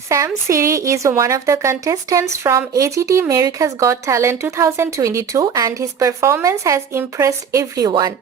Cieri is one of the contestants from AGT America's Got Talent 2022 and his performance has impressed everyone.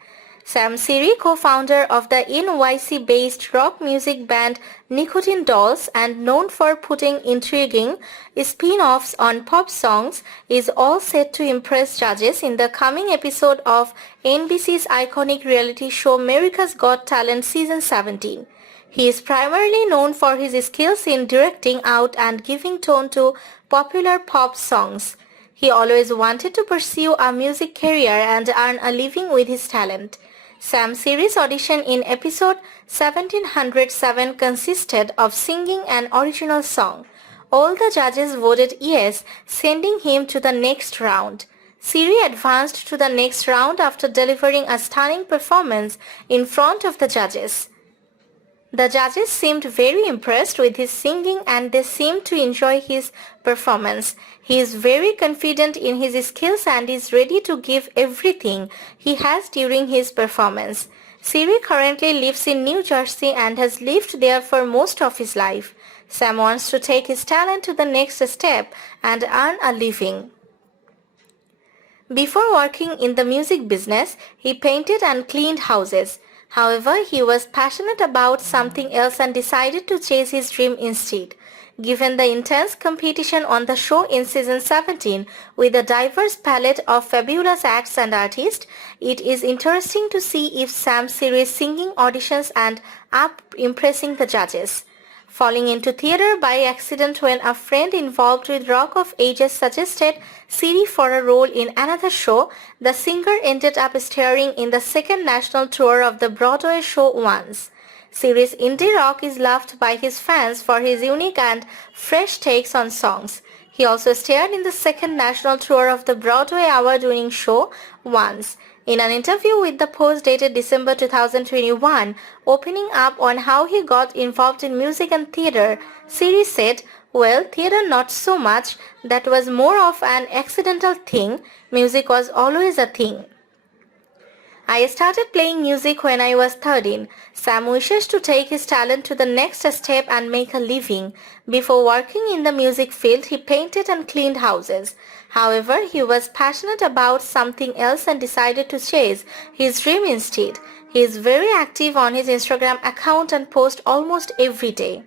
Cieri, co-founder of the NYC-based rock music band Nicotine Dolls and known for putting intriguing spin-offs on pop songs, is all set to impress judges in the coming episode of NBC's iconic reality show America's Got Talent Season 17. He is primarily known for his skills in directing out and giving tone to popular pop songs. He always wanted to pursue a music career and earn a living with his talent. Cieri's audition in episode 1707 consisted of singing an original song. All the judges voted yes, sending him to the next round. Cieri advanced to the next round after delivering a stunning performance in front of the judges. The judges seemed very impressed with his singing and they seemed to enjoy his performance. He is very confident in his skills and is ready to give everything he has during his performance. Cieri currently lives in New Jersey and has lived there for most of his life. Sam wants to take his talent to the next step and earn a living. Before working in the music business, he painted and cleaned houses. However, he was passionate about something else and decided to chase his dream instead. Given the intense competition on the show in season 17 with a diverse palette of fabulous acts and artists, it is interesting to see if Cieri's singing auditions and up impressing the judges. Falling into theater by accident when a friend involved with Rock of Ages suggested Cieri for a role in another show, the singer ended up starring in the second national tour of the Broadway show once. Cieri's indie rock is loved by his fans for his unique and fresh takes on songs. He also starred in the second national tour of the Broadway award-winning show once. In an interview with the Post dated December 2021, opening up on how he got involved in music and theater, Cieri said, "Well, theater not so much, that was more of an accidental thing, music was always a thing. I started playing music when I was 13. Sam wishes to take his talent to the next step and make a living. Before working in the music field, he painted and cleaned houses. However, he was passionate about something else and decided to chase his dream instead. He is very active on his Instagram account and posts almost every day."